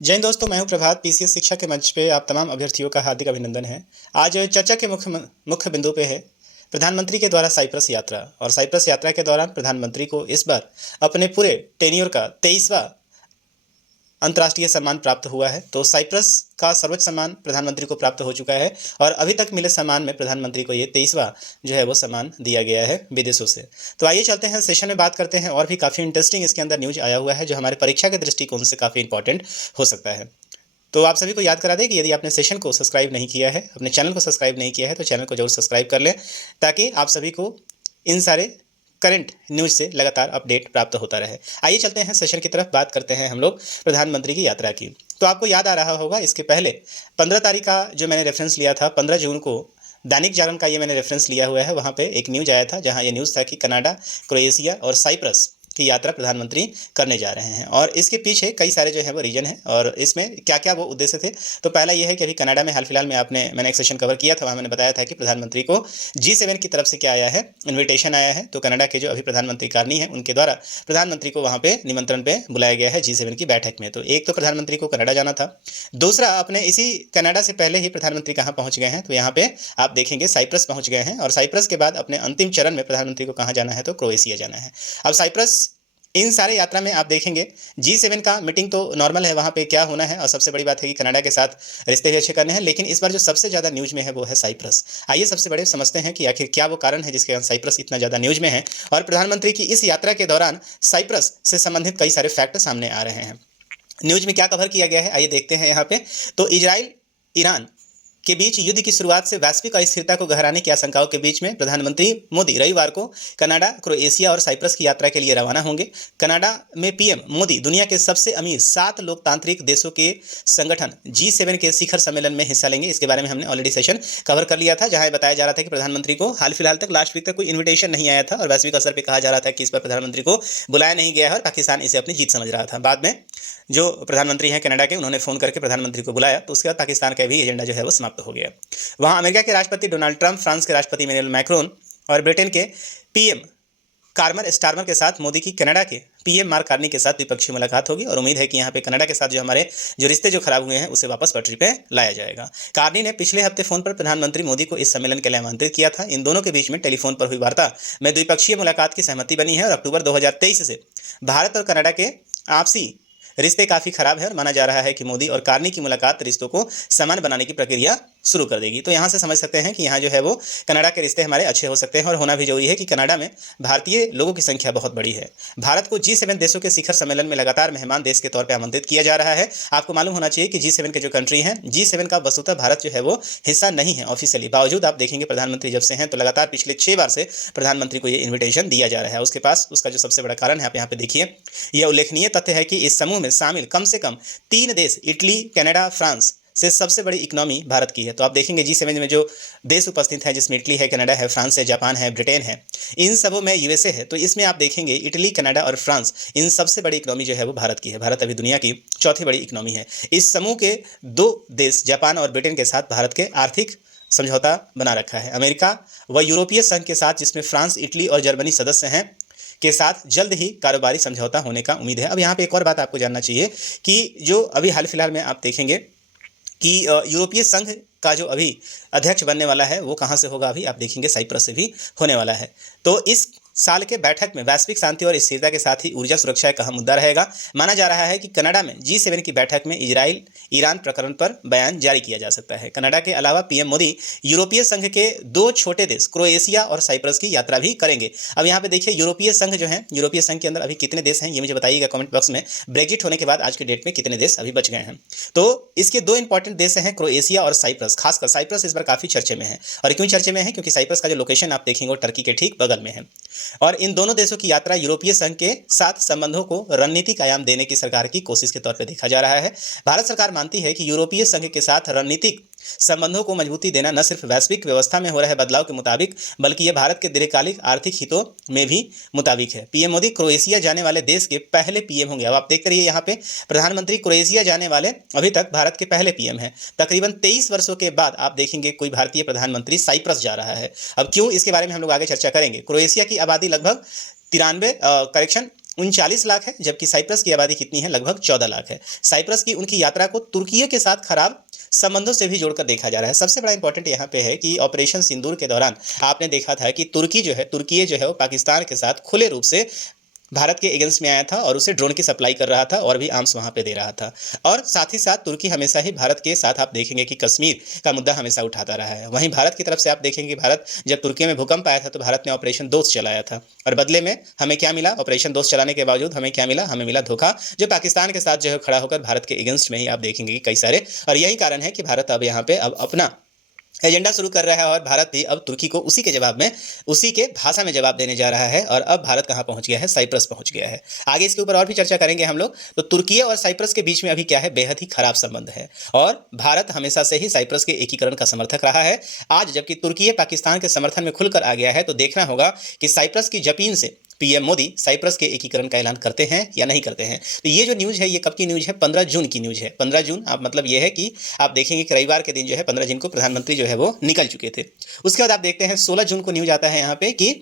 जय हिंद दोस्तों, मैं हूं प्रभात। पीसीएस शिक्षा के मंच पे आप तमाम अभ्यर्थियों का हार्दिक अभिनंदन है। आज चर्चा के मुख्य बिंदु पे है प्रधानमंत्री के द्वारा साइप्रस यात्रा। और साइप्रस यात्रा के दौरान प्रधानमंत्री को इस बार अपने पूरे टेन्योर का 23वां अंतर्राष्ट्रीय सम्मान प्राप्त हुआ है। तो साइप्रस का सर्वोच्च सम्मान प्रधानमंत्री को प्राप्त हो चुका है और अभी तक मिले सम्मान में प्रधानमंत्री को ये 23वां जो है वो सम्मान दिया गया है विदेशों से। तो आइए चलते हैं सेशन में बात करते हैं और भी काफ़ी इंटरेस्टिंग इसके अंदर न्यूज आया हुआ है जो हमारे परीक्षा के दृष्टिकोण से काफ़ी इंपॉर्टेंट हो सकता है। तो आप सभी को याद करा दें कि यदि आपने सेशन को सब्सक्राइब नहीं किया है, अपने चैनल को सब्सक्राइब नहीं किया है, तो चैनल को जरूर सब्सक्राइब कर लें ताकि आप सभी को इन सारे करंट न्यूज से लगातार अपडेट प्राप्त होता रहे। आइए चलते हैं सेशन की तरफ। बात करते हैं हम लोग प्रधानमंत्री की यात्रा की। तो आपको याद आ रहा होगा इसके पहले 15 तारीख का जो मैंने रेफरेंस लिया था, 15 जून को दैनिक जागरण का ये मैंने रेफरेंस लिया हुआ है। वहाँ पे एक न्यूज आया था जहाँ ये न्यूज़ था कि कनाडा, क्रोएशिया और साइप्रस की यात्रा प्रधानमंत्री करने जा रहे हैं और इसके पीछे कई सारे जो है वो रीजन है और इसमें क्या क्या वो उद्देश्य थे। तो पहला ये है कि अभी कनाडा में हाल फिलहाल में मैंने एक सेशन कवर किया था, वहाँ मैंने बताया था कि प्रधानमंत्री को G7 की तरफ से क्या आया है, इन्विटेशन आया है। तो कनाडा के जो अभी प्रधानमंत्री कार्नी है उनके द्वारा प्रधानमंत्री को वहाँ पे निमंत्रण पे बुलाया गया है G7 की बैठक में। तो एक तो प्रधानमंत्री को कनाडा जाना था, दूसरा अपने इसी कनाडा से पहले ही प्रधानमंत्री कहाँ पहुँच गए हैं, तो यहाँ पे आप देखेंगे साइप्रस पहुँच गए हैं और साइप्रस के बाद अपने अंतिम चरण में प्रधानमंत्री को कहाँ जाना है, तो क्रोएशिया जाना है। अब साइप्रस इन सारे यात्रा में आप देखेंगे G7 का मीटिंग तो नॉर्मल है, वहाँ पे क्या होना है और सबसे बड़ी बात है कि कनाडा के साथ रिश्ते भी अच्छे करने हैं। लेकिन इस बार जो सबसे ज़्यादा न्यूज में है वो है साइप्रस। आइए सबसे बड़े समझते हैं कि आखिर क्या वो कारण है जिसके कारण साइप्रस इतना ज़्यादा न्यूज में है और प्रधानमंत्री की इस यात्रा के दौरान साइप्रस से संबंधित कई सारे फैक्ट सामने आ रहे हैं। न्यूज में क्या कवर किया गया है आइए देखते हैं यहाँ पे। तो इजराइल ईरान के बीच युद्ध की शुरुआत से वैश्विक अस्थिरता को गहराने की आशंकाओं के बीच में प्रधानमंत्री मोदी रविवार को कनाडा, क्रोएशिया और साइप्रस की यात्रा के लिए रवाना होंगे। कनाडा में पीएम मोदी दुनिया के सबसे अमीर 7 लोकतांत्रिक देशों के संगठन G7 के शिखर सम्मेलन में हिस्सा लेंगे। इसके बारे में हमने ऑलरेडी सेशन कवर कर लिया था जहां बताया जा रहा था कि प्रधानमंत्री को हाल फिलहाल तक लास्ट वीक तक कोई इन्विटेशन नहीं आया था और वैश्विक स्तर पर कहा जा रहा था कि इस पर प्रधानमंत्री को बुलाया नहीं गया है और पाकिस्तान इसे अपनी जीत समझ रहा था। बाद में जो प्रधानमंत्री हैं कनाडा के, उन्होंने फ़ोन करके प्रधानमंत्री को बुलाया तो उसके बाद पाकिस्तान का भी एजेंडा जो है वो समाप्त हो गया। वहाँ अमेरिका के राष्ट्रपति डोनाल्ड ट्रंप, फ्रांस के राष्ट्रपति इमैनुअल मैक्रोन और ब्रिटेन के पीएम कारमर स्टारमर के साथ मोदी की कनाडा के पीएम मार्क कार्नी के साथ द्विपक्षीय मुलाकात होगी और उम्मीद है कि यहाँ पे कनाडा के साथ जो हमारे जो रिश्ते जो खराब हुए हैं उसे वापस पटरी पे लाया जाएगा। कार्नी ने पिछले हफ्ते फोन पर प्रधानमंत्री मोदी को इस सम्मेलन के लिए आमंत्रित किया था। इन दोनों के बीच में टेलीफोन पर हुई वार्ता में द्विपक्षीय मुलाकात की सहमति बनी है और अक्टूबर 2023 से भारत और कनाडा के आपसी रिश्ते काफ़ी खराब है और माना जा रहा है कि मोदी और कार्नी की मुलाकात रिश्तों को समान बनाने की प्रक्रिया शुरू कर देगी। तो यहाँ से समझ सकते हैं कि यहाँ जो है वो कनाडा के रिश्ते हमारे अच्छे हो सकते हैं और होना भी जरूरी है कि कनाडा में भारतीय लोगों की संख्या बहुत बड़ी है। भारत को G7 देशों के शिखर सम्मेलन में लगातार मेहमान देश के तौर पर आमंत्रित किया जा रहा है। आपको मालूम होना चाहिए कि G7 के जो कंट्री हैं, G7 का वस्तुतः भारत जो है वो हिस्सा नहीं है ऑफिशियली। बावजूद आप देखेंगे प्रधानमंत्री जब से हैं तो लगातार पिछले 6 बार से प्रधानमंत्री को ये इन्विटेशन दिया जा रहा है। उसके पास उसका जो सबसे बड़ा कारण है आप यहाँ पे देखिए, यह उल्लेखनीय तथ्य है कि इस समूह में शामिल कम से कम 3 देश इटली, कनाडा, फ्रांस से सबसे बड़ी इकोनॉमी भारत की है। तो आप देखेंगे G7 में जो देश उपस्थित हैं जिसमें इटली है, कनाडा है, फ्रांस है, जापान है, ब्रिटेन है, इन सबों में यूएसए है। तो इसमें आप देखेंगे इटली, कनाडा और फ्रांस, इन सबसे बड़ी इकोनॉमी जो है वो भारत की है। भारत अभी दुनिया की चौथी बड़ी इकोनॉमी है। इस समूह के 2 देश जापान और ब्रिटेन के साथ भारत के आर्थिक समझौता बना रखा है। अमेरिका व यूरोपीय संघ के साथ, जिसमें फ्रांस, इटली और जर्मनी सदस्य हैं, के साथ जल्द ही कारोबारी समझौता होने का उम्मीद है। अब यहाँ पे एक और बात आपको जानना चाहिए कि जो अभी हाल फिलहाल में आप देखेंगे कि यूरोपीय संघ का जो अभी अध्यक्ष बनने वाला है वो कहाँ से होगा, अभी आप देखेंगे साइप्रस से भी होने वाला है। तो इस साल के बैठक में वैश्विक शांति और स्थिरता के साथ ही ऊर्जा सुरक्षा एक अहम मुद्दा रहेगा। माना जा रहा है कि कनाडा में G7 की बैठक में इजराइल ईरान प्रकरण पर बयान जारी किया जा सकता है। कनाडा के अलावा पीएम मोदी यूरोपीय संघ के 2 छोटे देश क्रोएशिया और साइप्रस की यात्रा भी करेंगे। अब यहाँ पे देखिए यूरोपीय संघ जो है, यूरोपीय संघ के अंदर अभी कितने देश हैं ये मुझे बताइएगा कमेंट बॉक्स में। ब्रेक्जिट होने के बाद आज के डेट में कितने देश अभी बच गए हैं। तो इसके 2 इंपॉर्टेंट देश हैं क्रोएशिया और साइप्रस। खासकर साइप्रस इस बार काफ़ी चर्चे में है। और क्यों चर्चे में है, क्योंकि साइप्रस का जो लोकेशन आप देखेंगे वो टर्की के ठीक बगल में है। और इन दोनों देशों की यात्रा यूरोपीय संघ के साथ संबंधों को रणनीतिक आयाम देने की सरकार की कोशिश के तौर पर देखा जा रहा है। भारत सरकार मानती है कि यूरोपीय संघ के साथ रणनीतिक संबंधों को मजबूती देना न सिर्फ वैश्विक व्यवस्था में हो रहे बदलाव के मुताबिक बल्कि यह भारत के दीर्घकालिक आर्थिक हितों में भी मुताबिक है। पीएम मोदी क्रोएशिया जाने वाले देश के पहले पीएम होंगे। अब आप देख करिए यहाँ पे प्रधानमंत्री क्रोएशिया जाने वाले अभी तक भारत के पहले पीएम हैं। तकरीबन 23 वर्षों के बाद आप देखेंगे कोई भारतीय प्रधानमंत्री साइप्रस जा रहा है। अब क्यों, इसके बारे में हम लोग आगे चर्चा करेंगे। क्रोएशिया की आबादी लगभग 93 39 लाख है, जबकि साइप्रस की आबादी कितनी है, लगभग 14 लाख है। साइप्रस की उनकी यात्रा को तुर्की के साथ खराब संबंधों से भी जोड़कर देखा जा रहा है। सबसे बड़ा इंपॉर्टेंट यहाँ पे है कि ऑपरेशन सिंदूर के दौरान आपने देखा था कि तुर्की जो है वो पाकिस्तान के साथ खुले रूप से भारत के अगेंस्ट में आया था और उसे ड्रोन की सप्लाई कर रहा था और भी आर्म्स वहाँ पे दे रहा था। और साथ ही साथ तुर्की हमेशा ही भारत के साथ आप देखेंगे कि कश्मीर का मुद्दा हमेशा उठाता रहा है। वहीं भारत की तरफ से आप देखेंगे कि भारत जब तुर्की में भूकंप आया था तो भारत ने ऑपरेशन दोस्त चलाया था और बदले में हमें क्या मिला, ऑपरेशन दोस्त चलाने के बावजूद हमें क्या मिला, हमें मिला धोखा, जो पाकिस्तान के साथ जो है खड़ा होकर भारत के अगेंस्ट में ही आप देखेंगे कि कई सारे, और यही कारण है कि भारत अब यहाँ पे अब अपना एजेंडा शुरू कर रहा है और भारत भी अब तुर्की को उसी के जवाब में, उसी के भाषा में जवाब देने जा रहा है। और अब भारत कहाँ पहुंच गया है, साइप्रस पहुंच गया है। आगे इसके ऊपर और भी चर्चा करेंगे हम लोग। तो तुर्की और साइप्रस के बीच में अभी क्या है, बेहद ही खराब संबंध है और भारत हमेशा से ही साइप्रस के एकीकरण का समर्थक रहा है। आज जबकि तुर्की पाकिस्तान के समर्थन में खुलकर आ गया है तो देखना होगा कि साइप्रस की जपीन से पीएम मोदी साइप्रस के एकीकरण का ऐलान करते हैं या नहीं करते हैं। तो ये जो न्यूज़ है ये कब की न्यूज़ है, 15 जून की न्यूज़ है। 15 जून आप मतलब ये है कि आप देखेंगे कि रविवार के दिन जो है 15 जून को प्रधानमंत्री जो है वो निकल चुके थे। उसके बाद आप देखते हैं 16 जून को न्यूज़ आता है यहाँ पे कि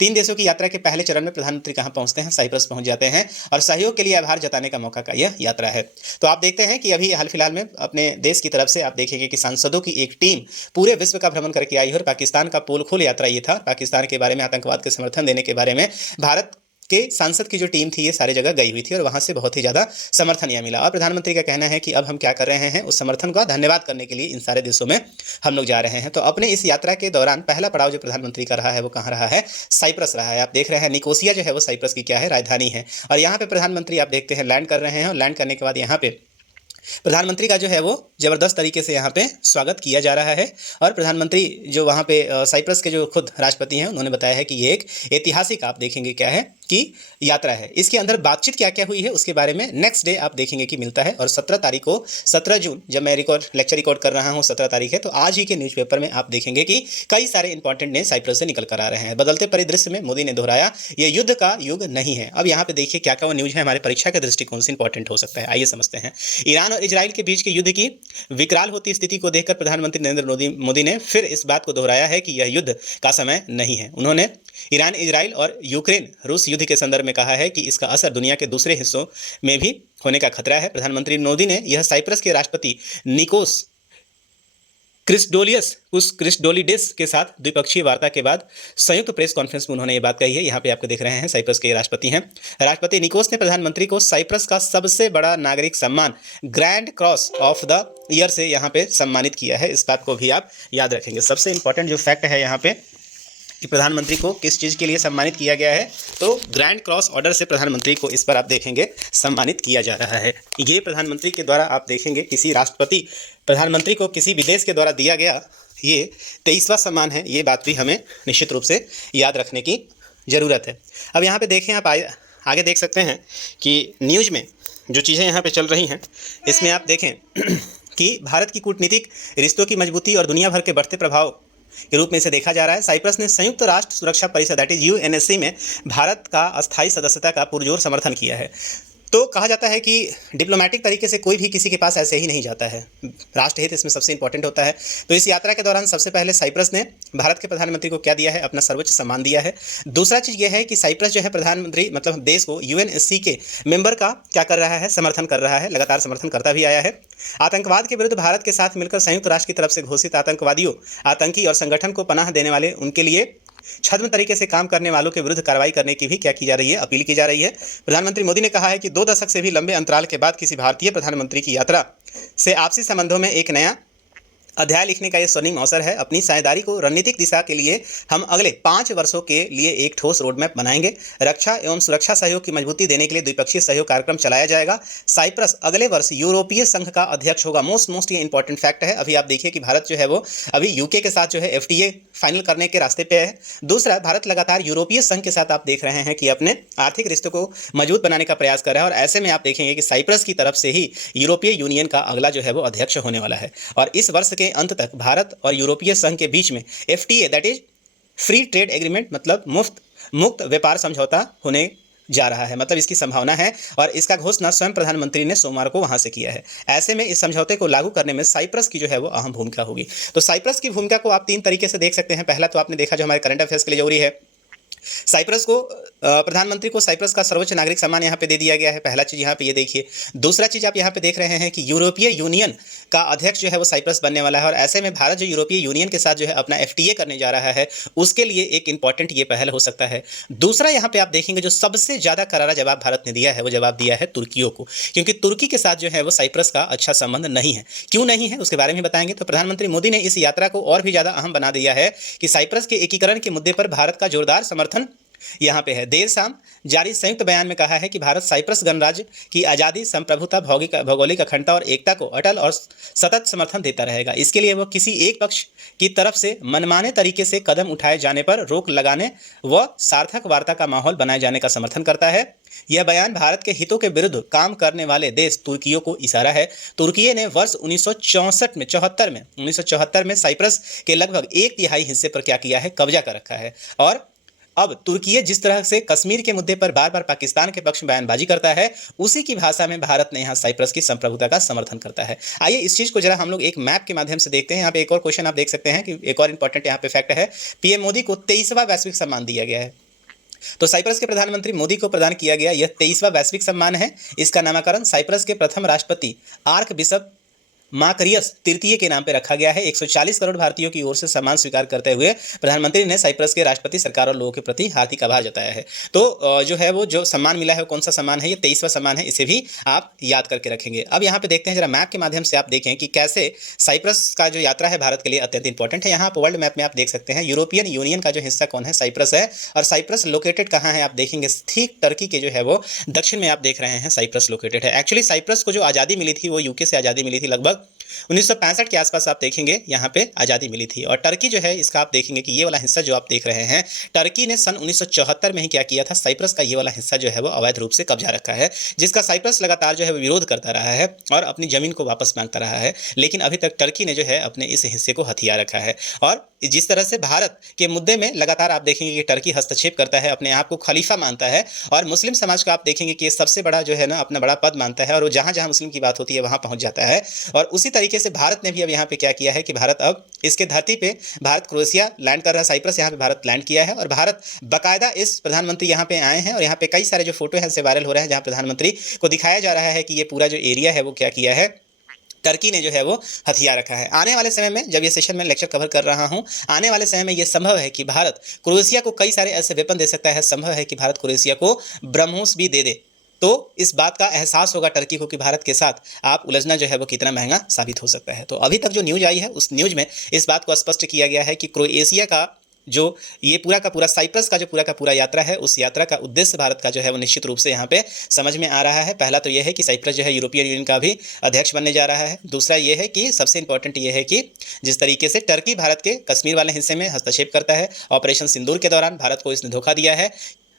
3 देशों की यात्रा के पहले चरण में प्रधानमंत्री कहाँ पहुँचते हैं, साइप्रस पहुँच जाते हैं और सहयोग के लिए आभार जताने का मौका का यह यात्रा है। तो आप देखते हैं कि अभी हाल फिलहाल में अपने देश की तरफ से आप देखेंगे कि सांसदों की एक टीम पूरे विश्व का भ्रमण करके आई है और पाकिस्तान का पोल खोल यात्रा ये था। पाकिस्तान के बारे में, आतंकवाद के समर्थन देने के बारे में भारत के सांसद की जो टीम थी ये सारे जगह गई हुई थी और वहाँ से बहुत ही ज़्यादा समर्थन यह मिला। और प्रधानमंत्री का कहना है कि अब हम क्या कर रहे हैं, उस समर्थन का धन्यवाद करने के लिए इन सारे देशों में हम लोग जा रहे हैं। तो अपने इस यात्रा के दौरान पहला पड़ाव जो प्रधानमंत्री का रहा है वो कहाँ रहा है, साइप्रस रहा है। आप देख रहे हैं निकोसिया जो है वो साइप्रस की क्या है, राजधानी है। और यहाँ पे प्रधानमंत्री आप देखते हैं लैंड कर रहे हैं और लैंड करने के बाद यहाँ पे प्रधानमंत्री का जो है वो ज़बरदस्त तरीके से यहाँ पे स्वागत किया जा रहा है। और प्रधानमंत्री जो वहाँ पे साइप्रस के जो खुद राष्ट्रपति हैं उन्होंने बताया है कि ये एक ऐतिहासिक आप देखेंगे क्या है की यात्रा है। इसके अंदर बातचीत क्या क्या हुई है उसके बारे में नेक्स्ट डे आप देखेंगे कि मिलता है। और 17 तारीख को, 17 जून जब मैं लेक्चर रिकॉर्ड कर रहा हूँ 17 तारीख है, तो आज ही के न्यूज़पेपर में आप देखेंगे कि कई सारे इंपॉर्टेंट ने साइप्रस से निकल कर आ रहे हैं। बदलते परिदृश्य में मोदी ने दोहराया ये युद्ध का युग नहीं है। अब यहाँ पे देखिए क्या क्या वो न्यूज़ है हमारे परीक्षा के दृष्टिकोण से इंपॉर्टेंट हो सकता है। आइए समझते हैं। ईरान और इजराइल के बीच के युद्ध की विकराल होती स्थिति को देखकर प्रधानमंत्री नरेंद्र मोदी ने फिर इस बात को दोहराया है कि यह युद्ध का समय नहीं है। उन्होंने ईरान, इजराइल और यूक्रेन रूस युद्ध के संदर्भ में कहा है कि इसका असर दुनिया के दूसरे हिस्सों में भी होने का खतरा है। प्रधानमंत्री मोदी ने यह साइप्रस के राष्ट्रपति निकोस क्रिस्टोलिडेस के साथ द्विपक्षीय वार्ता के बाद संयुक्त प्रेस कॉन्फ्रेंस में उन्होंने ये बात कही है। यहाँ पे आपको देख रहे हैं साइप्रस के राष्ट्रपति हैं। राष्ट्रपति निकोस ने प्रधानमंत्री को साइप्रस का सबसे बड़ा नागरिक सम्मान grand cross of the year से यहाँ पे सम्मानित किया है। इस बात को भी आप याद रखेंगे। सबसे इंपॉर्टेंट जो फैक्ट है यहाँ पे कि प्रधानमंत्री को किस चीज़ के लिए सम्मानित किया गया है, तो ग्रैंड क्रॉस ऑर्डर से प्रधानमंत्री को इस पर आप देखेंगे सम्मानित किया जा रहा है। ये प्रधानमंत्री के द्वारा आप देखेंगे किसी राष्ट्रपति प्रधानमंत्री को किसी विदेश के द्वारा दिया गया ये 23वां सम्मान है। ये बात भी हमें निश्चित रूप से याद रखने की ज़रूरत है। अब यहाँ पे देखें, आप आगे देख सकते हैं कि न्यूज़ में जो चीज़ें यहाँ पे चल रही हैं इसमें आप देखें कि भारत की कूटनीतिक रिश्तों की मजबूती और दुनिया भर के बढ़ते प्रभाव के रूप में इसे देखा जा रहा है। साइप्रस ने संयुक्त राष्ट्र सुरक्षा परिषद दैट इज यूएनएससी में भारत का अस्थायी सदस्यता का पुरजोर समर्थन किया है। तो कहा जाता है कि डिप्लोमेटिक तरीके से कोई भी किसी के पास ऐसे ही नहीं जाता है, राष्ट्रहित इसमें सबसे इंपॉर्टेंट होता है। तो इस यात्रा के दौरान सबसे पहले साइप्रस ने भारत के प्रधानमंत्री को क्या दिया है, अपना सर्वोच्च सम्मान दिया है। दूसरा चीज़ यह है कि साइप्रस जो है प्रधानमंत्री मतलब देश को यूएनएससी के मेंबर का क्या कर रहा है, समर्थन कर रहा है, लगातार समर्थन करता भी आया है। आतंकवाद के विरुद्ध भारत के साथ मिलकर संयुक्त राष्ट्र की तरफ से घोषित आतंकी और संगठन को पनाह देने वाले उनके लिए छद्म तरीके से काम करने वालों के विरुद्ध कार्रवाई करने की भी क्या की जा रही है, अपील की जा रही है। प्रधानमंत्री मोदी ने कहा है कि 2 दशक से भी लंबे अंतराल के बाद किसी भारतीय प्रधानमंत्री की यात्रा से आपसी संबंधों में एक नया अध्याय लिखने का ये स्वर्णिम अवसर है। अपनी साझेदारी को रणनीतिक दिशा के लिए हम अगले 5 वर्षों के लिए एक ठोस रोडमैप बनाएंगे। रक्षा एवं सुरक्षा सहयोग की मजबूती देने के लिए द्विपक्षीय सहयोग कार्यक्रम चलाया जाएगा। साइप्रस अगले वर्ष यूरोपीय संघ का अध्यक्ष होगा। मोस्ट ये इंपॉर्टेंट फैक्ट है। अभी आप देखिए कि भारत जो है वो अभी यूके के साथ जो है FTA फाइनल करने के रास्ते पे है। दूसरा, भारत लगातार यूरोपीय संघ के साथ आप देख रहे हैं कि अपने आर्थिक रिश्तों को मजबूत बनाने का प्रयास कर रहा है। और ऐसे में आप देखेंगे कि साइप्रस की तरफ से ही यूरोपीय यूनियन का अगला जो है वो अध्यक्ष होने वाला है। और इस वर्ष के अंत तक भारत और यूरोपीय संघ के बीच में FTA that is free trade agreement मतलब मुक्त व्यापार समझौता होने जा रहा है, मतलब इसकी संभावना है। और इसका घोषणा स्वयं प्रधानमंत्री ने सोमवार को वहां से किया है। ऐसे में इस समझौते को लागू करने में साइप्रस की जो है वो अहम भूमिका होगी। तो साइप्रस की भूमिका को आप 3 तरीके से देख सकते हैं। पहला तो आपने देखा जो हमारे करंट अफेयर्स के लिए जरूरी है साइप्रस को प्रधानमंत्री को साइप्रस का सर्वोच्च नागरिक सम्मान यहाँ पे दे दिया गया है। पहला चीज़ यहाँ पे ये देखिए। दूसरा चीज़ आप यहाँ पे देख रहे हैं कि यूरोपीय यूनियन का अध्यक्ष जो है वो साइप्रस बनने वाला है, और ऐसे में भारत जो यूरोपीय यूनियन के साथ जो है अपना FTA करने जा रहा है, उसके लिए एक इंपॉर्टेंट ये पहल हो सकता है। दूसरा यहाँ पे आप देखेंगे जो सबसे ज़्यादा करारा जवाब भारत ने दिया है वो जवाब दिया है तुर्कियों को, क्योंकि तुर्की के साथ जो है वो साइप्रस का अच्छा संबंध नहीं है। क्यों नहीं है उसके बारे में बताएंगे। तो प्रधानमंत्री मोदी ने इस यात्रा को और भी ज़्यादा अहम बना दिया है कि साइप्रस के एकीकरण के मुद्दे पर भारत का जोरदार समर्थन यहाँ पे है। देर शाम जारी संयुक्त बयान में कहा है कि भारत साइप्रस गणराज्य की आज़ादी, संप्रभुता, भौगोलिक अखंडता और एकता को अटल और सतत समर्थन देता रहेगा। इसके लिए वो किसी एक पक्ष की तरफ से मनमाने तरीके से कदम उठाए जाने पर रोक लगाने व सार्थक वार्ता का माहौल बनाए जाने का समर्थन करता है। यह बयान भारत के हितों के विरुद्ध काम करने वाले देश तुर्कियों को इशारा है। तुर्की ने वर्ष 1974 में साइप्रस के लगभग 1/3 हिस्से पर क्या किया है, कब्जा कर रखा है। और अब तुर्की जिस तरह से कश्मीर के मुद्दे पर बार बार पाकिस्तान के पक्ष में बयानबाजी करता है, उसी की भाषा में भारत ने यहाँ साइप्रस की संप्रभुता का समर्थन करता है। आइए इस चीज़ को जरा हम लोग एक मैप के माध्यम से देखते हैं। यहाँ पे एक और क्वेश्चन आप देख सकते हैं कि एक और इंपॉर्टेंट यहाँ पे फैक्ट है, पीएम मोदी को 23वां वैश्विक सम्मान दिया गया है। तो साइप्रस के प्रधानमंत्री मोदी को प्रदान किया गया यह 23वां वैश्विक सम्मान है। इसका नामकरण साइप्रस के प्रथम राष्ट्रपति आर्क बिशप माकरियस तृतीय के नाम पर रखा गया है। 140 करोड़ भारतीयों की ओर से सम्मान स्वीकार करते हुए प्रधानमंत्री ने साइप्रस के राष्ट्रपति, सरकार और लोगों के प्रति हार्दिक आभार जताया है। तो जो है वो जो सम्मान मिला है वो कौन सा सम्मान है, ये 23वां सम्मान है। इसे भी आप याद करके रखेंगे। अब यहाँ पे देखते हैं जरा मैप के माध्यम से आप देखें कि कैसे साइप्रस का जो यात्रा है भारत के लिए अत्यंत इंपॉर्टेंट है। यहाँ पर वर्ल्ड मैप में आप देख सकते हैं यूरोपियन यूनियन का जो हिस्सा कौन है, साइप्रस है। और साइप्रस लोकेटेड कहाँ है आप देखेंगे, ठीक टर्की के जो है वो दक्षिण में आप देख रहे हैं साइप्रस लोकेटेड है। एक्चुअली साइप्रस को जो आज़ादी मिली थी वो यूके से आज़ादी मिली थी, लगभग 1965 के आसपास आप देखेंगे यहाँ पे आज़ादी मिली थी। और टर्की जो है इसका आप देखेंगे कि ये वाला हिस्सा जो आप देख रहे हैं, टर्की ने सन 1974 में ही क्या किया था, साइप्रस का ये वाला हिस्सा जो है वो अवैध रूप से कब्जा रखा है, जिसका साइप्रस लगातार जो है वो विरोध करता रहा है और अपनी ज़मीन को वापस मांगता रहा है। लेकिन अभी तक टर्की ने जो है अपने इस हिस्से को हथिया रखा है। और जिस तरह से भारत के मुद्दे में लगातार आप देखेंगे कि टर्की हस्तक्षेप करता है, अपने आप को खलीफा मानता है, और मुस्लिम समाज को आप देखेंगे कि सबसे बड़ा जो है ना अपना बड़ा पद मानता है, और वो जहाँ जहाँ मुस्लिम की बात होती है वहाँ पहुँच जाता है। और उसी तरीके से भारत ने भी अब यहाँ पे क्या किया है कि भारत अब इसके धरती पे भारत क्रोएशिया लैंड कर रहा है, साइप्रस यहाँ पे भारत लैंड किया है। और भारत बाकायदा इस प्रधानमंत्री यहाँ पे आए हैं, और यहाँ पे कई सारे जो फोटो हैं से वायरल हो रहे हैं, जहाँ प्रधानमंत्री को दिखाया जा रहा है कि ये पूरा जो एरिया है वो क्या किया है, टर्की ने जो है वो हथियार रखा है। आने वाले समय में जब ये सेशन में लेक्चर कवर कर रहा हूँ, आने वाले समय में ये संभव है कि भारत क्रोएशिया को कई सारे ऐसे वेपन दे सकता है, संभव है कि भारत क्रोएशिया को ब्रह्मोस भी दे दे। तो इस बात का एहसास होगा टर्की को कि भारत के साथ आप उलझना जो है वो कितना महंगा साबित हो सकता है। तो अभी तक जो न्यूज़ आई है उस न्यूज़ में इस बात को स्पष्ट किया गया है कि क्रोएशिया का जो ये पूरा का पूरा साइप्रस का जो पूरा का पूरा यात्रा है, उस यात्रा का उद्देश्य भारत का जो है वो निश्चित रूप से यहाँ पे समझ में आ रहा है। पहला तो ये है कि साइप्रस जो है यूरोपियन यूनियन का भी अध्यक्ष बनने जा रहा है। दूसरा ये है कि सबसे इंपॉर्टेंट ये है कि जिस तरीके से टर्की भारत के कश्मीर वाले हिस्से में हस्तक्षेप करता है, ऑपरेशन सिंदूर के दौरान भारत को इसने धोखा दिया है,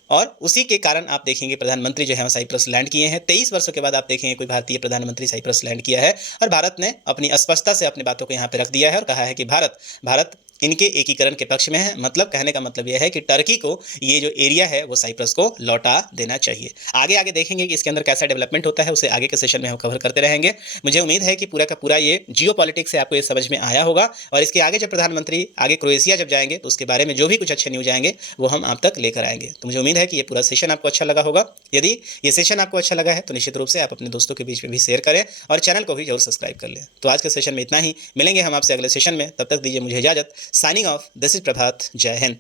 और उसी के कारण आप देखेंगे प्रधानमंत्री जो है साइप्रस लैंड किए हैं। 23 वर्षों के बाद आप देखेंगे कोई भारतीय प्रधानमंत्री साइप्रस लैंड किया है, और भारत ने अपनी स्पष्टता से अपनी बातों को यहाँ पे रख दिया है और कहा है कि भारत इनके एकीकरण के पक्ष में है। मतलब कहने का मतलब यह है कि टर्की को ये जो एरिया है वो साइप्रस को लौटा देना चाहिए। आगे आगे देखेंगे कि इसके अंदर कैसा डेवलपमेंट होता है, उसे आगे के सेशन में हम कवर करते रहेंगे। मुझे उम्मीद है कि पूरा का पूरा ये जियो पॉलिटिक्स से आपको ये समझ में आया होगा, और इसके आगे जब प्रधानमंत्री आगे क्रोएशिया जब जाएंगे तो उसके बारे में जो भी कुछ अच्छे न्यूज़ आएंगे वो हम आप तक लेकर आएंगे। तो मुझे उम्मीद है कि ये पूरा सेशन आपको अच्छा लगा होगा। यदि ये सेशन आपको अच्छा लगा है तो निश्चित रूप से आप अपने दोस्तों के बीच में भी शेयर करें और चैनल को भी जरूर सब्सक्राइब कर लें। तो आज के सेशन में इतना ही, मिलेंगे हम आपसे अगले सेशन में। तब तक दीजिए मुझे इजाज़त। साइनिंग ऑफ, दिस इज प्रभात। जय हिंद।